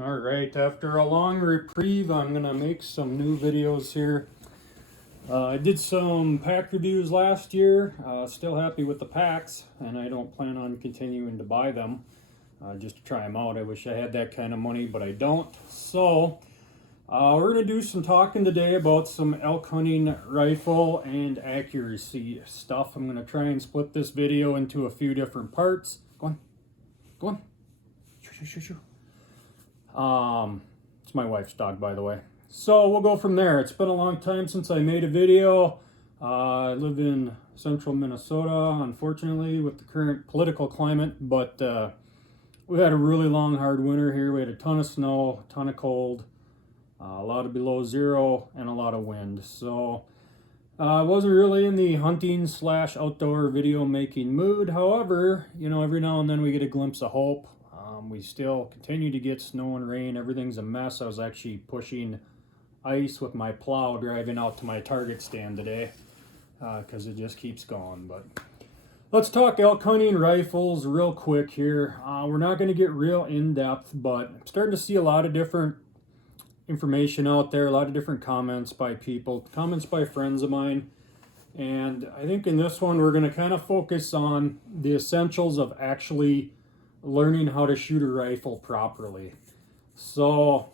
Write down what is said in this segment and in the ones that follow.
All right, after a long reprieve, I'm gonna make some new videos here. I did some pack reviews last year, still happy with the packs, and I don't plan on continuing to buy them just to try them out. I wish I had that kind of money, but I don't. So, we're gonna do some talking today about some elk hunting rifle and accuracy stuff. I'm gonna try and split this video into a few different parts. Go on, go on. Shoo, shoo, shoo, shoo. It's my wife's dog, by the way. So we'll go from there. It's been a long time since I made a video. I live in central Minnesota, unfortunately, with the current political climate, but we had a really long, hard winter here. We had a ton of snow, a ton of cold, a lot of below zero, and a lot of wind. So I wasn't really in the hunting / outdoor video making mood. However, you know, every now and then we get a glimpse of hope. We still continue to get snow and rain. Everything's a mess. I was actually pushing ice with my plow driving out to my target stand today because it just keeps going. But let's talk elk hunting rifles real quick here. We're not going to get real in depth, but I'm starting to see a lot of different information out there, a lot of different comments by people, comments by friends of mine. And I think in this one, we're going to kind of focus on the essentials of actually learning how to shoot a rifle properly. So,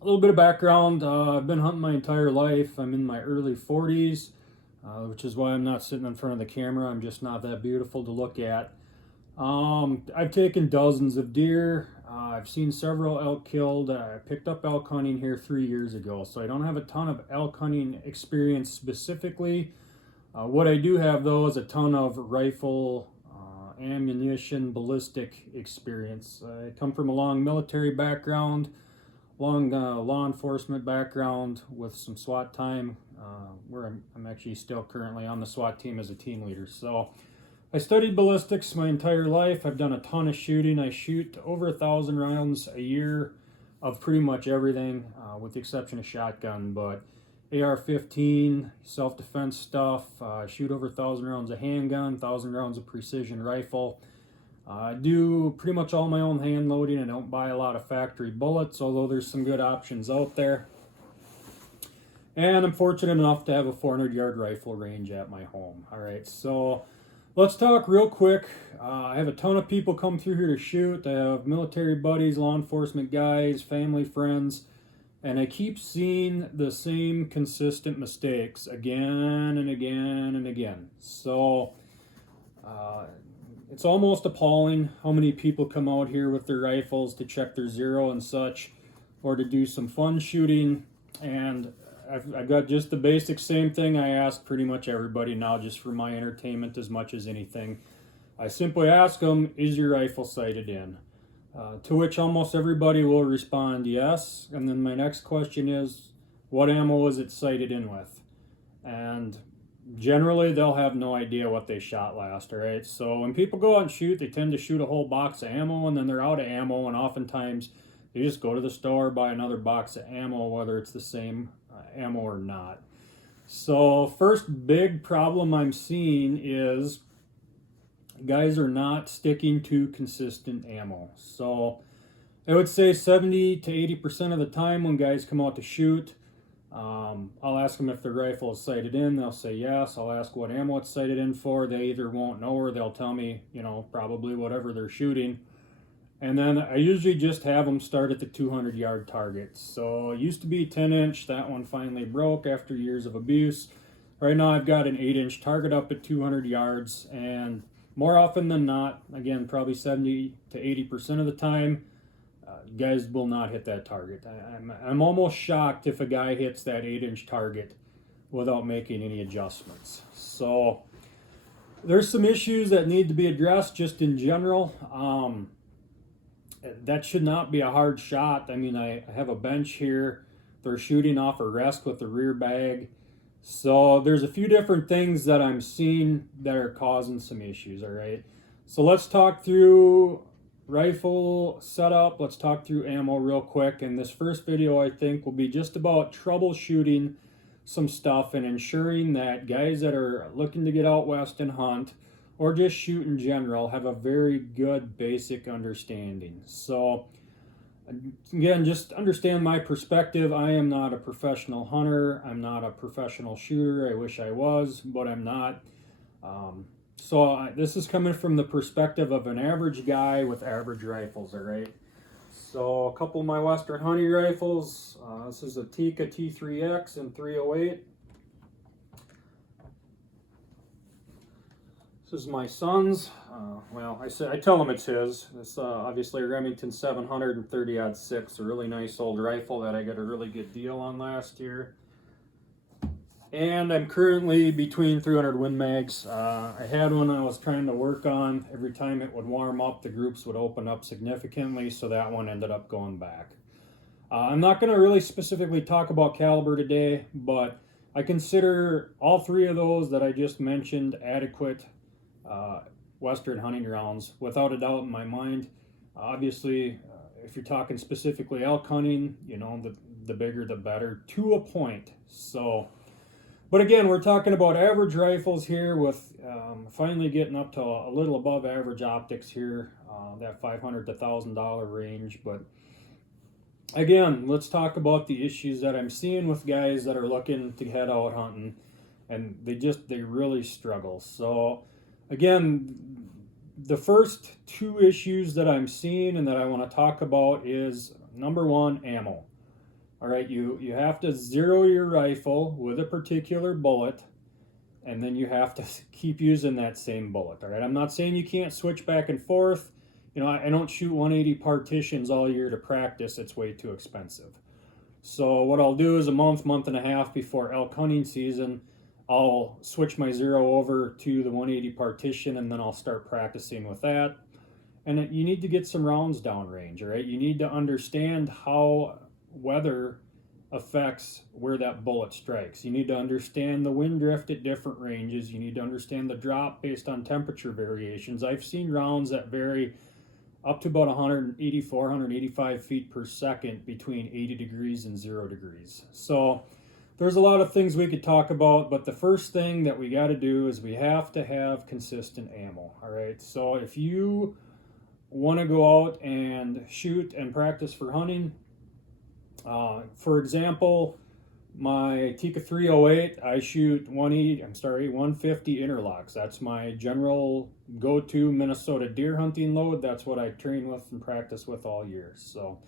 a little bit of background. I've been hunting my entire life. I'm in my early 40s, which is why I'm not sitting in front of the camera. I'm just not that beautiful to look at. I've taken dozens of deer. I've seen several elk killed. I picked up elk hunting here 3 years ago, so I don't have a ton of elk hunting experience specifically. What I do have, though, is a ton of rifle ammunition, ballistic experience. I come from a long military background, long law enforcement background with some SWAT time, where I'm actually still currently on the SWAT team as a team leader. So I studied ballistics my entire life. I've done a ton of shooting. I shoot over 1,000 rounds a year of pretty much everything, with the exception of shotgun, but AR-15, self-defense stuff, shoot over 1,000 rounds of handgun, 1,000 rounds of precision rifle. I do pretty much all my own hand loading. I don't buy a lot of factory bullets, although there's some good options out there. And I'm fortunate enough to have a 400-yard rifle range at my home. All right, so let's talk real quick. I have a ton of people come through here to shoot. I have military buddies, law enforcement guys, family, friends. And I keep seeing the same consistent mistakes again and again and again. So it's almost appalling how many people come out here with their rifles to check their zero and such, or to do some fun shooting. And I've got just the basic same thing I ask pretty much everybody now, just for my entertainment as much as anything. I simply ask them, is your rifle sighted in? To which almost everybody will respond yes. And then my next question is, what ammo is it sighted in with? And generally they'll have no idea what they shot last, all right? So when people go out and shoot, they tend to shoot a whole box of ammo, and then they're out of ammo, and oftentimes they just go to the store, buy another box of ammo, whether it's the same ammo or not. So first big problem I'm seeing is guys are not sticking to consistent ammo. So I would say 70 to 80% of the time when guys come out to shoot, I'll ask them if their rifle is sighted in. They'll say yes. I'll ask what ammo it's sighted in for. They either won't know, or they'll tell me, you know, probably whatever they're shooting. And then I usually just have them start at the 200-yard target. So it used to be 10-inch. That one finally broke after years of abuse. Right now I've got an 8-inch target up at 200 yards, and more often than not, again, probably 70 to 80% of the time, guys will not hit that target. I'm almost shocked if a guy hits that 8-inch target without making any adjustments. So there's some issues that need to be addressed just in general. That should not be a hard shot. I mean, I have a bench here. They're shooting off a rest with the rear bag. So there's a few different things that I'm seeing that are causing some issues, all right? So let's talk through rifle setup. Let's talk through ammo real quick. And this first video, I think, will be just about troubleshooting some stuff and ensuring that guys that are looking to get out west and hunt, or just shoot in general, have a very good basic understanding. So Again, just understand my perspective. I am not a professional hunter. I'm not a professional shooter. I wish I was, but I'm not. This is coming from the perspective of an average guy with average rifles, all right? So a couple of my Western hunting rifles. This is a Tikka T3X in 308. This is my son's. I tell him it's his. It's obviously a Remington 730-06, a really nice old rifle that I got a really good deal on last year. And I'm currently between 300 Win Mags. I had one I was trying to work on. Every time it would warm up, the groups would open up significantly, so that one ended up going back. I'm not going to really specifically talk about caliber today, but I consider all three of those that I just mentioned adequate Western hunting rounds, without a doubt in my mind. Obviously, if you're talking specifically elk hunting, you know, the bigger the better, to a point. So, but again, we're talking about average rifles here with finally getting up to a little above average optics here, that $500 to $1,000 range. But again, let's talk about the issues that I'm seeing with guys that are looking to head out hunting, and they really struggle. So again, the first two issues that I'm seeing and that I want to talk about is, number one, ammo. All right, you have to zero your rifle with a particular bullet, and then you have to keep using that same bullet. All right, I'm not saying you can't switch back and forth. You know, I don't shoot 180 partitions all year to practice. It's way too expensive. So what I'll do is a month and a half before elk hunting season, I'll switch my zero over to the 180 partition, and then I'll start practicing with that. And you need to get some rounds downrange, all right? You need to understand how weather affects where that bullet strikes. You need to understand the wind drift at different ranges. You need to understand the drop based on temperature variations. I've seen rounds that vary up to about 184, 185 feet per second between 80 degrees and 0 degrees. So there's a lot of things we could talk about, but the first thing that we got to do is we have to have consistent ammo, all right? So if you want to go out and shoot and practice for hunting, for example, my Tikka 308, I shoot 150 interlocks. That's my general go-to Minnesota deer hunting load. That's what I train with and practice with all year. So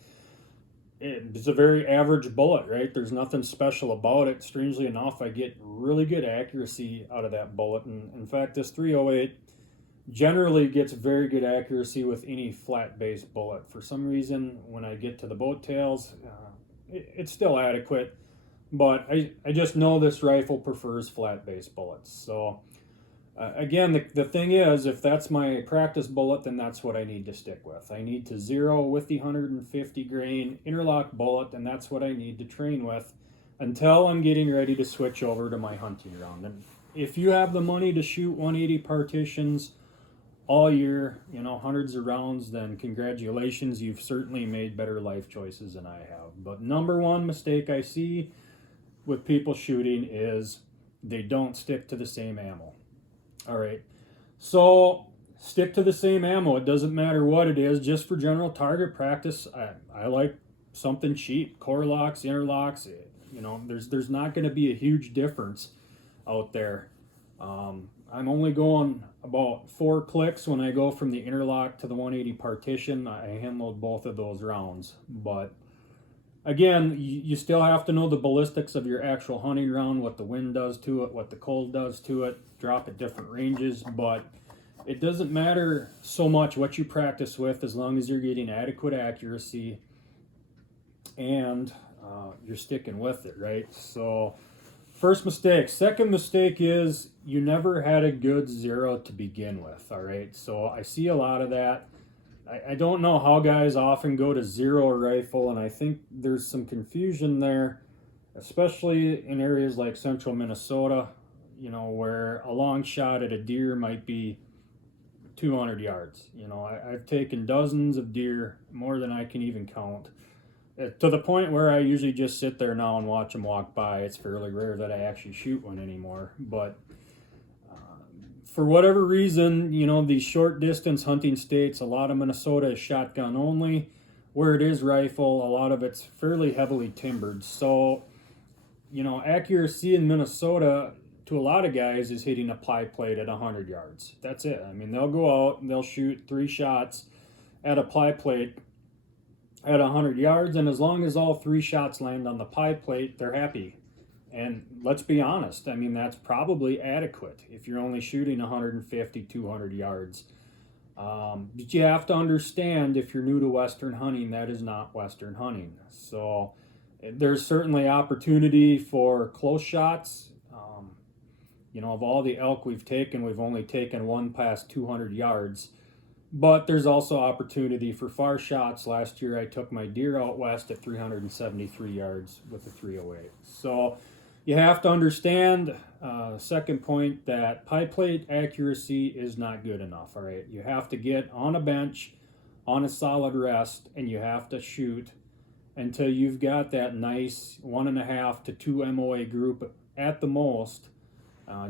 it's a very average bullet, right? There's nothing special about it. Strangely enough, I get really good accuracy out of that bullet. And in fact, this 308 generally gets very good accuracy with any flat-based bullet. For some reason, when I get to the boat tails, it's still adequate, but I just know this rifle prefers flat-based bullets. So again, the thing is, if that's my practice bullet, then that's what I need to stick with. I need to zero with the 150 grain interlock bullet, and that's what I need to train with until I'm getting ready to switch over to my hunting round. And if you have the money to shoot 180 partitions all year, you know, hundreds of rounds, then congratulations, you've certainly made better life choices than I have. But number one mistake I see with people shooting is they don't stick to the same ammo. All right, so stick to the same ammo. It doesn't matter what it is. Just for general target practice, I like something cheap. Core locks, interlocks, you know, there's not going to be a huge difference out there. I'm only going about 4 clicks when I go from the interlock to the 180 partition. I hand load both of those rounds. But again, you still have to know the ballistics of your actual hunting round, what the wind does to it, what the cold does to it, drop at different ranges. But it doesn't matter so much what you practice with as long as you're getting adequate accuracy and you're sticking with it, right? So first mistake. Second mistake is you never had a good zero to begin with, all right? So I see a lot of that. I don't know how guys often go to zero a rifle, and I think there's some confusion there, especially in areas like central Minnesota, you know, where a long shot at a deer might be 200 yards. You know, I've taken dozens of deer, more than I can even count, to the point where I usually just sit there now and watch them walk by. It's fairly rare that I actually shoot one anymore. But for whatever reason, you know, these short distance hunting states, a lot of Minnesota is shotgun only. where it is rifle, a lot of it's fairly heavily timbered. So, accuracy in Minnesota to a lot of guys is hitting a ply plate at 100 yards. That's it. I mean, they'll go out and they'll shoot 3 shots at a ply plate at 100 yards, and as long as all 3 shots land on the ply plate, they're happy. And let's be honest, I mean, that's probably adequate if you're only shooting 150, 200 yards. But you have to understand, if you're new to Western hunting, that is not Western hunting. So there's certainly opportunity for close shots. Of all the elk we've taken, we've only taken one past 200 yards. But there's also opportunity for far shots. Last year I took my deer out west at 373 yards with a 308. So you have to understand, second point, that pie plate accuracy is not good enough, all right? You have to get on a bench, on a solid rest, and you have to shoot until you've got that nice 1.5 to 2 MOA group at the most,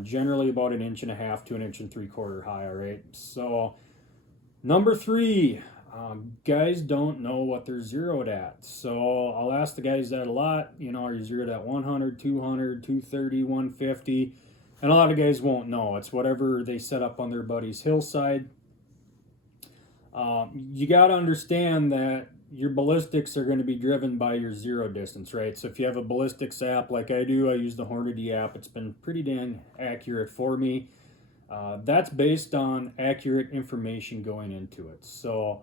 generally about 1.5 to 1.75 inches high, all right? So number 3, guys don't know what they're zeroed at. So I'll ask the guys that a lot, are you zeroed at 100, 200, 230, 150? And a lot of guys won't know. It's whatever they set up on their buddy's hillside. You got to understand that your ballistics are going to be driven by your zero distance, right? So if you have a ballistics app like I do, I use the Hornady app. It's been pretty dang accurate for me. That's based on accurate information going into it. So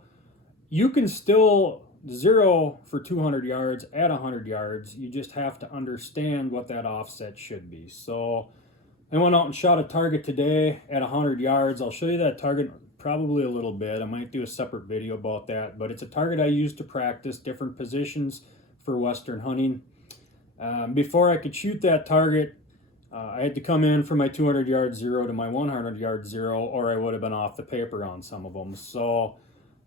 you can still zero for 200 yards at 100 yards. You just have to understand what that offset should be. So I went out and shot a target today at 100 yards. I'll show you that target probably a little bit. I might do a separate video about that, but it's a target I use to practice different positions for Western hunting. Before I could shoot that target, I had to come in from my 200 yard zero to my 100 yard zero, or I would have been off the paper on some of them. So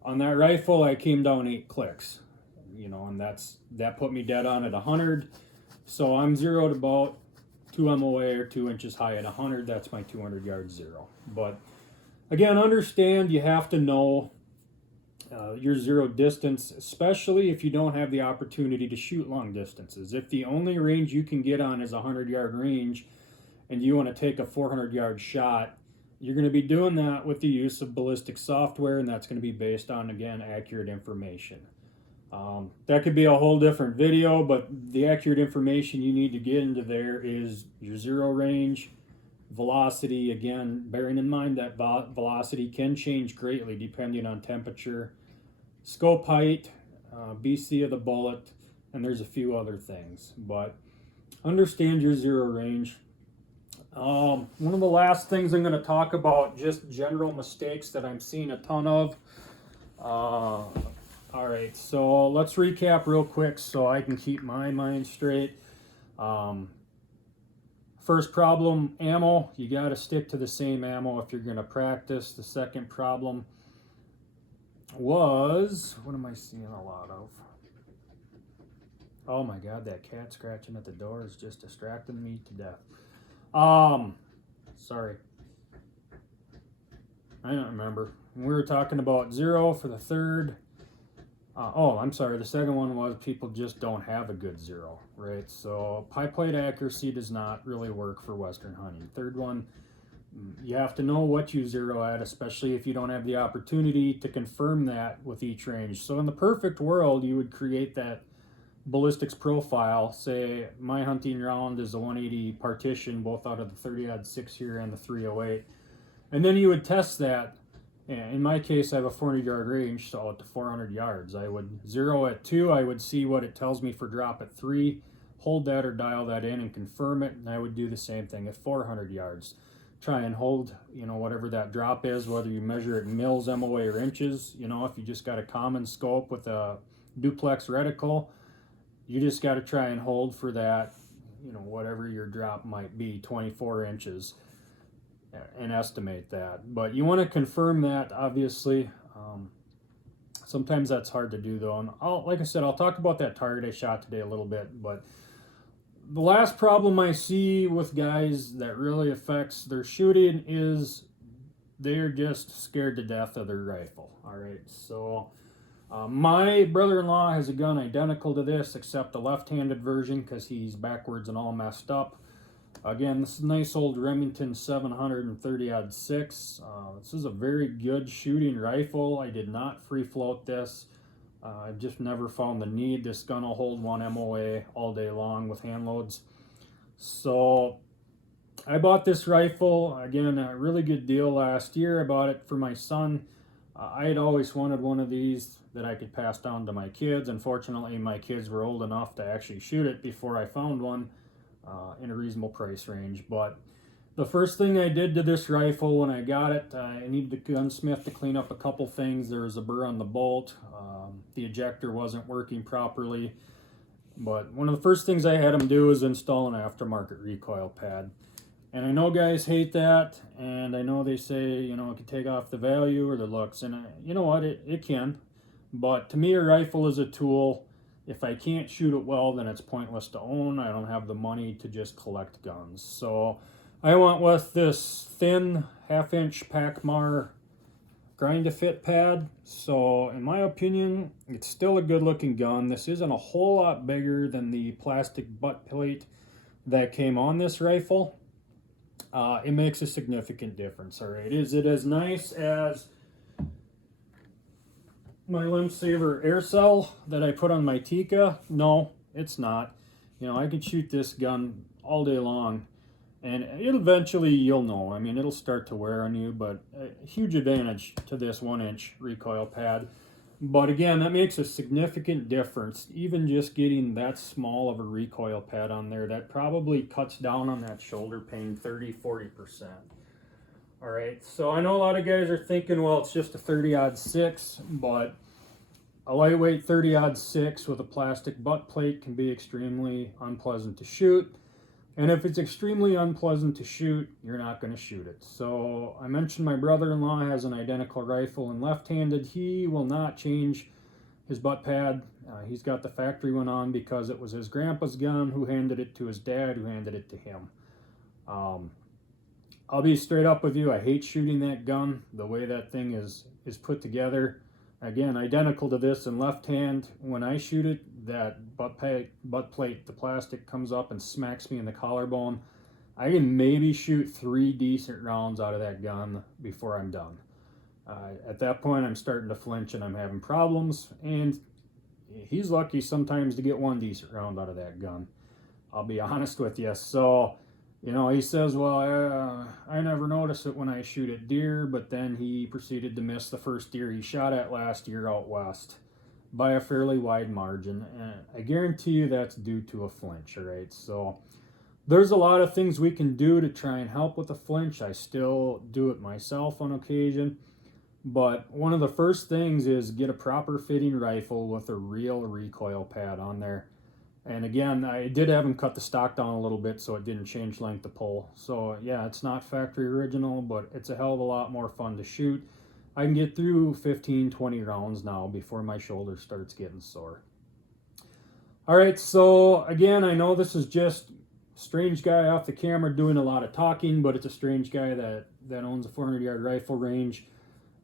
on that rifle, I came down 8 clicks, and that put me dead on at 100. So I'm zeroed about 2 MOA or 2 inches high at 100. That's my 200 yard zero. But again, understand you have to know your zero distance, especially if you don't have the opportunity to shoot long distances. If the only range you can get on is a 100 yard range and you want to take a 400 yard shot, you're going to be doing that with the use of ballistic software, and that's going to be based on, again, accurate information. That could be a whole different video, but the accurate information you need to get into there is your zero range, velocity, again, bearing in mind that velocity can change greatly depending on temperature, scope height, BC of the bullet, and there's a few other things. But understand your zero range. One of the last things I'm going to talk about, just general mistakes that I'm seeing a ton of. All right, so let's recap real quick so I can keep my mind straight. First problem, ammo. You got to stick to the same ammo if you're going to practice. The second problem was, what am I seeing a lot of? Oh my God, that cat scratching at the door is just distracting me to death. Sorry. I don't remember. We were talking about zero for the third. I'm sorry. The second one was people just don't have a good zero, right? So pie plate accuracy does not really work for Western hunting. Third one, you have to know what you zero at, especially if you don't have the opportunity to confirm that with each range. So in the perfect world, you would create that ballistics profile. Say my hunting round is a 180 partition, both out of the 30-06 here and the 308. And then you would test that. In my case, I have a 400 yard range, so out to 400 yards. I would zero at 2. I would see what it tells me for drop at 3, hold that or dial that in and confirm it. And I would do the same thing at 400 yards. Try and hold, whatever that drop is, whether you measure it in mils, MOA, or inches. If you just got a common scope with a duplex reticle, you just got to try and hold for that, whatever your drop might be, 24 inches, and estimate that. But you want to confirm that, obviously. Sometimes that's hard to do, though. And like I said, I'll talk about that target I shot today a little bit. But the last problem I see with guys that really affects their shooting is they're just scared to death of their rifle. All right, so My brother-in-law has a gun identical to this, except a left-handed version because he's backwards and all messed up. Again, this is a nice old Remington 730-06. This is a very good shooting rifle. I did not free float this. I've just never found the need. This gun will hold one MOA all day long with hand loads. So I bought this rifle, again, a really good deal last year. I bought it for my son. I had always wanted one of these that I could pass down to my kids. Unfortunately, my kids were old enough to actually shoot it before I found one in a reasonable price range. But the first thing I did to this rifle when I got it, I needed the gunsmith to clean up a couple things. There was a burr on the bolt. The ejector wasn't working properly. But one of the first things I had him do was install an aftermarket recoil pad. And I know guys hate that, and I know they say, you know, it can take off the value or the looks, and you know what, it can. But to me, a rifle is a tool. If I can't shoot it well, then it's pointless to own. I don't have the money to just collect guns. So I went with this thin 1/2-inch Pacmar grind-to-fit pad. So in my opinion, it's still a good-looking gun. This isn't a whole lot bigger than the plastic butt plate that came on this rifle. It makes a significant difference. All right, is it as nice as my Limb Saver air cell that I put on my Tika? No, it's not. You know, I can shoot this gun all day long, and it'll eventually, you'll know. I mean, it'll start to wear on you, but a huge advantage to this 1-inch recoil pad. But again, that makes a significant difference. Even just getting that small of a recoil pad on there, that probably cuts down on that shoulder pain 30-40%. All right, so I know a lot of guys are thinking, well, it's just a 30-06, but a lightweight 30-06 with a plastic butt plate can be extremely unpleasant to shoot. And if it's extremely unpleasant to shoot, you're not going to shoot it. So I mentioned my brother-in-law has an identical rifle and left-handed. He will not change his butt pad. He's got the factory one on because it was his grandpa's gun, who handed it to his dad, who handed it to him. I'll be straight up with you. I hate shooting that gun. The way that thing is put together. Again, identical to this in left hand. When I shoot it, that butt plate, the plastic comes up and smacks me in the collarbone. I can maybe shoot 3 decent rounds out of that gun before I'm done. At that point, I'm starting to flinch and I'm having problems. And he's lucky sometimes to get 1 decent round out of that gun. I'll be honest with you. So, you know, he says, well, I never notice it when I shoot at deer, but then he proceeded to miss the first deer he shot at last year out west by a fairly wide margin. And I guarantee you that's due to a flinch, all right? So there's a lot of things we can do to try and help with the flinch. I still do it myself on occasion. But one of the first things is get a proper fitting rifle with a real recoil pad on there. And again, I did have him cut the stock down a little bit so it didn't change length of pull. So yeah, it's not factory original, but it's a hell of a lot more fun to shoot. I can get through 15-20 rounds now before my shoulder starts getting sore. All right, so again, I know this is just a strange guy off the camera doing a lot of talking, but it's a strange guy that owns a 400-yard rifle range.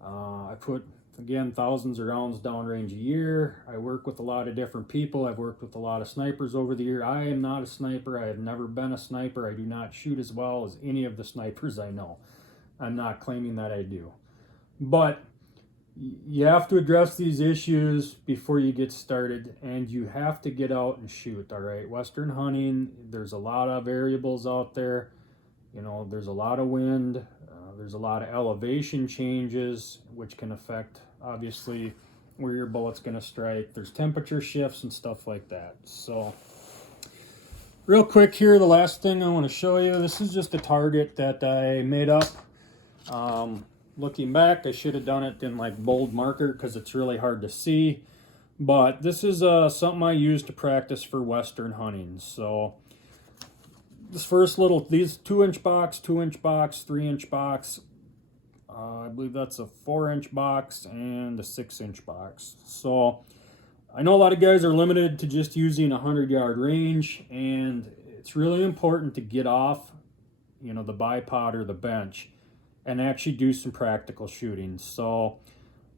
I put, again, thousands of rounds downrange a year. I work with a lot of different people. I've worked with a lot of snipers over the year. I am not a sniper. I have never been a sniper. I do not shoot as well as any of the snipers I know. I'm not claiming that I do. But you have to address these issues before you get started, and you have to get out and shoot, all right? Western hunting, there's a lot of variables out there. You know, there's a lot of wind. There's a lot of elevation changes, which can affect, obviously, where your bullet's going to strike. There's temperature shifts and stuff like that. So, real quick here, the last thing I want to show you, this is just a target that I made up. Looking back, I should have done it in like bold marker because it's really hard to see. But this is something I use to practice for Western hunting. So, this first little, these 2-inch box, 2-inch box, 3-inch box, I believe that's a 4-inch box and a 6-inch box. So I know a lot of guys are limited to just using a 100-yard range, and it's really important to get off, you know, the bipod or the bench and actually do some practical shooting. So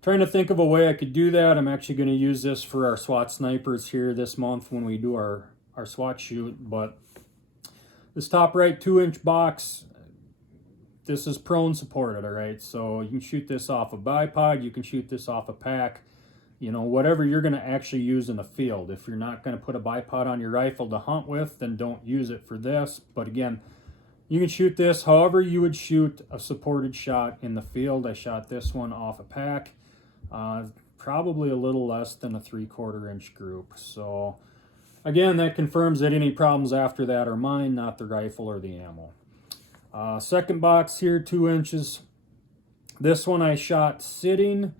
Trying to think of a way I could do that. I'm actually going to use this for our SWAT snipers here this month when we do our SWAT shoot. But this top right 2-inch box, this is prone supported, all right? So you can shoot this off a bipod, you can shoot this off a pack, you know, whatever you're going to actually use in the field. If you're not going to put a bipod on your rifle to hunt with, then don't use it for this. But again, you can shoot this however you would shoot a supported shot in the field. I shot this one off a pack. Probably a little less than a 3/4 inch group. So again, that confirms that any problems after that are mine, not the rifle or the ammo. Second box here, 2 inches. This one I shot sitting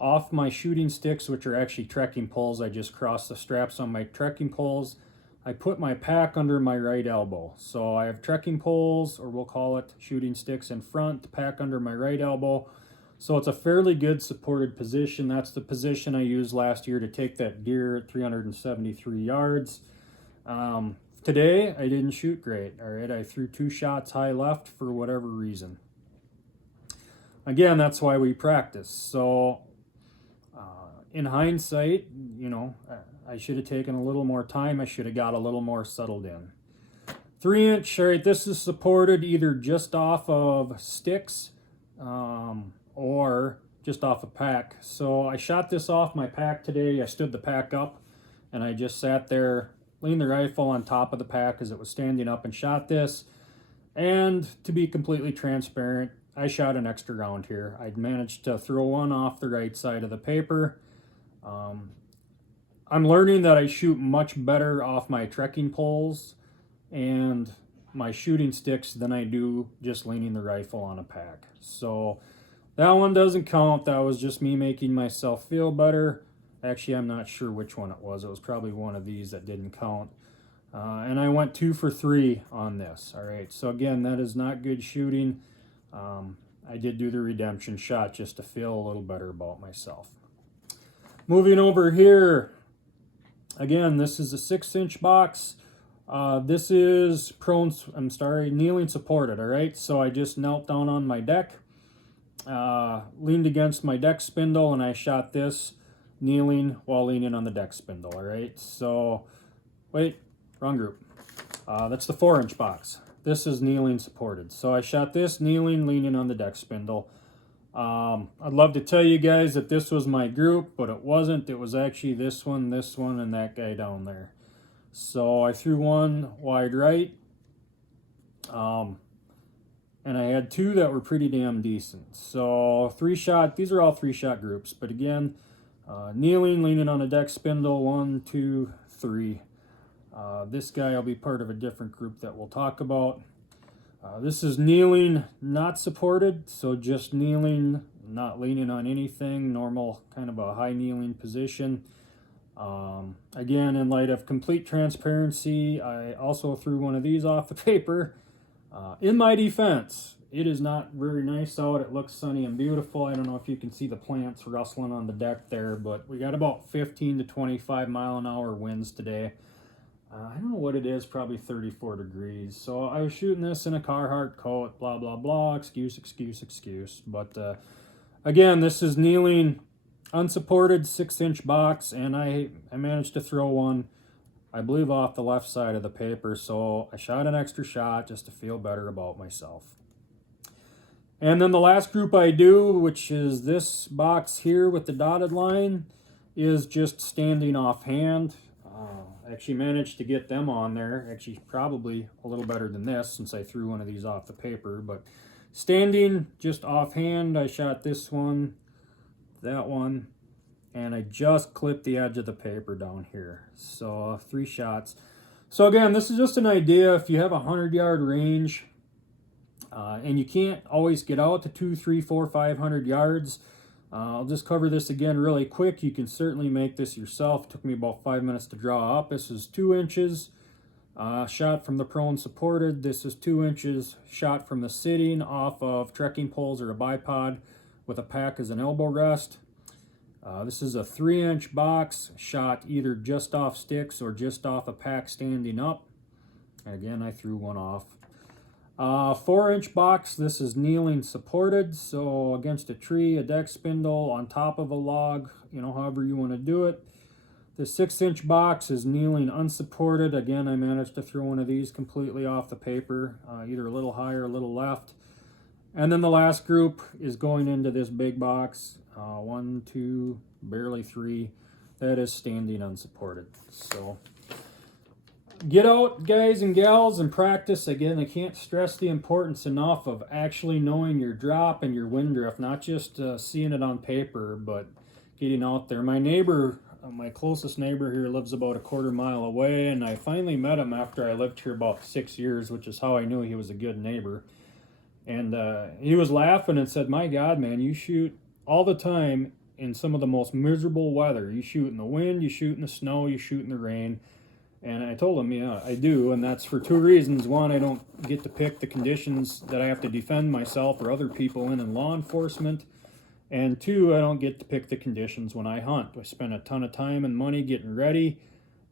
off my shooting sticks, which are actually trekking poles. I just crossed the straps on my trekking poles. I put my pack under my right elbow. So I have trekking poles, or we'll call it shooting sticks in front, the pack under my right elbow. So it's a fairly good supported position. That's the position I used last year to take that deer at 373 yards. Today, I didn't shoot great. All right, I threw 2 shots high left for whatever reason. Again, that's why we practice. So in hindsight, you know, I should have taken a little more time. I should have got a little more settled in. 3-inch, all right, this is supported either just off of sticks, or just off a pack. So I shot this off my pack today. I stood the pack up and I just sat there, leaned the rifle on top of the pack as it was standing up and shot this. And to be completely transparent, I shot an extra round here. I'd managed to throw one off the right side of the paper. I'm learning that I shoot much better off my trekking poles and my shooting sticks than I do just leaning the rifle on a pack. So that one doesn't count. That was just me making myself feel better. Actually, I'm not sure which one it was. It was probably one of these that didn't count. And I went 2 for 3 on this. All right, so again, that is not good shooting. I did do the redemption shot just to feel a little better about myself. Moving over here, again, this is a 6-inch box. This is kneeling supported, all right? So I just knelt down on my deck, leaned against my deck spindle, and I shot this kneeling while leaning on the deck spindle, all right? So, wait, wrong group. That's the 4-inch box. This is kneeling supported. So I shot this kneeling, leaning on the deck spindle. I'd love to tell you guys that this was my group, but it wasn't. It was actually this one, and that guy down there. So I threw one wide right, and I had 2 that were pretty damn decent. So 3-shot, these are all 3-shot groups, but again, kneeling, leaning on a deck spindle, 1, 2, 3. This guy will be part of a different group that we'll talk about. This is kneeling, not supported, so just kneeling, not leaning on anything, normal kind of a high kneeling position. Again, in light of complete transparency, I also threw one of these off the paper. In my defense, it is not very nice out. It looks sunny and beautiful. I don't know if you can see the plants rustling on the deck there, but we got about 15 to 25 mile an hour winds today. I don't know what it is, probably 34 degrees. So I was shooting this in a Carhartt coat, blah, blah, blah, excuse. But again, this is kneeling, unsupported 6-inch box, and I managed to throw one, I believe, off the left side of the paper. So I shot an extra shot just to feel better about myself. And then the last group I do, which is this box here with the dotted line, is just standing offhand. I actually managed to get them on there. Actually, probably a little better than this since I threw one of these off the paper. But standing just offhand, I shot this one, that one, and I just clipped the edge of the paper down here. So 3 shots. So again, this is just an idea. If you have a 100-yard range and you can't always get out to 200, 300, 400, 500 yards, I'll just cover this again really quick. You can certainly make this yourself. It took me about 5 minutes to draw up. This is 2 inches shot from the prone supported. This is 2 inches shot from the sitting off of trekking poles or a bipod with a pack as an elbow rest. This is a 3-inch box shot either just off sticks or just off a pack standing up. And again, I threw one off. 4-inch box, this is kneeling supported, so against a tree, a deck spindle, on top of a log, you know, however you want to do it. The 6-inch box is kneeling unsupported. Again, I managed to throw one of these completely off the paper, either a little higher or a little left. And then the last group is going into this big box, 1, 2, barely 3. That is standing unsupported. So get out, guys and gals, and practice. Again, I can't stress the importance enough of actually knowing your drop and your wind drift, not just seeing it on paper, but getting out there. My neighbor, my closest neighbor here, lives about a quarter mile away, and I finally met him after I lived here about 6 years, which is how I knew he was a good neighbor. And he was laughing and said, "My God, man, you shoot all the time in some of the most miserable weather. You shoot in the wind, you shoot in the snow, you shoot in the rain." And I told him, yeah, I do, and that's for 2 reasons. One, I don't get to pick the conditions that I have to defend myself or other people in law enforcement. And 2, I don't get to pick the conditions when I hunt. I spend a ton of time and money getting ready.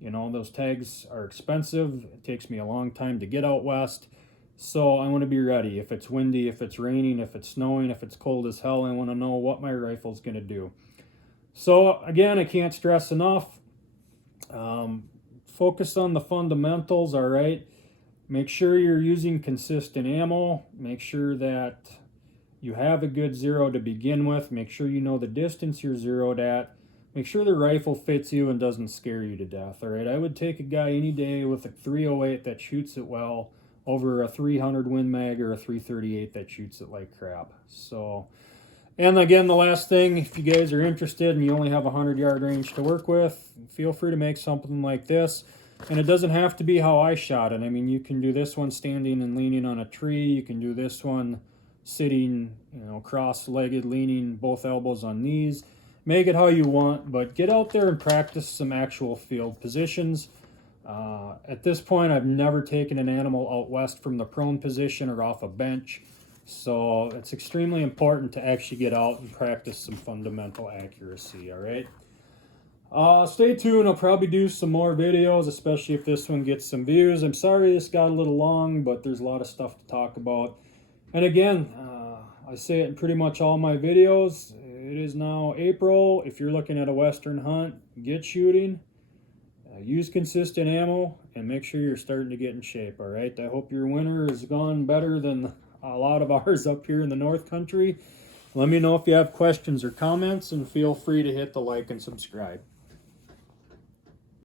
You know, those tags are expensive. It takes me a long time to get out west. So I want to be ready. If it's windy, if it's raining, if it's snowing, if it's cold as hell, I want to know what my rifle's going to do. So again, I can't stress enough. Focus on the fundamentals, all right? Make sure you're using consistent ammo. Make sure that you have a good zero to begin with. Make sure you know the distance you're zeroed at. Make sure the rifle fits you and doesn't scare you to death, all right? I would take a guy any day with a 308 that shoots it well over a 300 Win Mag or a 338 that shoots it like crap. So, and again, the last thing, if you guys are interested and you only have a 100-yard range to work with, feel free to make something like this. And it doesn't have to be how I shot it. I mean, you can do this one standing and leaning on a tree. You can do this one sitting, you know, cross-legged, leaning both elbows on knees. Make it how you want, but get out there and practice some actual field positions. At this point, I've never taken an animal out west from the prone position or off a bench. So it's extremely important to actually get out and practice some fundamental accuracy, all right? Stay tuned. I'll probably do some more videos, especially if this one gets some views. I'm sorry this got a little long, but there's a lot of stuff to talk about. And again, I say it in pretty much all my videos. It is now April. If you're looking at a western hunt, get shooting. Use consistent ammo and make sure you're starting to get in shape, all right? I hope your winter has gone better than a lot of ours up here in the North Country. Let me know if you have questions or comments, and feel free to hit the like and subscribe.